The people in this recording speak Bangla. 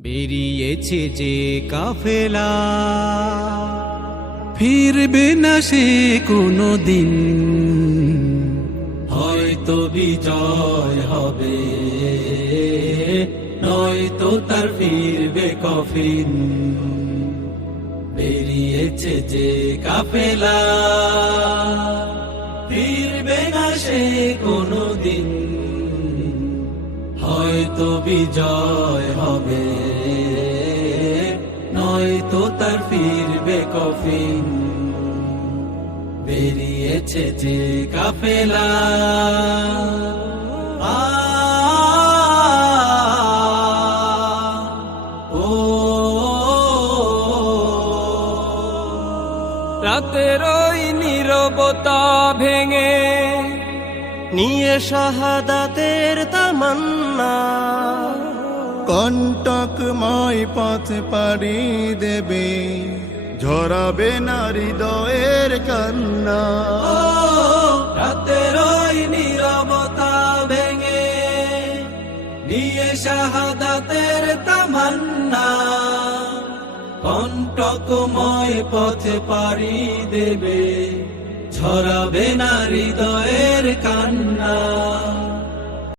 বেরিয়েছে যে কাফেলা, ফিরবে না সে কোনো দিন। হয়তো বিজয় হবে, নয়তো তার ফিরবে কফিন। বেরিয়েছে যে কাফেলা, ফিরবে না সে কোনো দিন। হয়তো বিজয় হবে, নয়তো তার ফিরবে কফিন। বেরিয়েছে যে কাফেলা, রাতের ওই নীরবতা ভেঙে নিয়ে শাহাদাতের তামান্না, কণ্টকময় পথ পাড়ি দেবে, ঝরাবে না হৃদয়ের কান্না। রাতের ওই নীরবতা ভেঙে নিয়ে শাহাদাতের তামান্না, কণ্টকময় পথে পাড়ি দেবে, ঝরাবে না হৃদয়ের কান্না।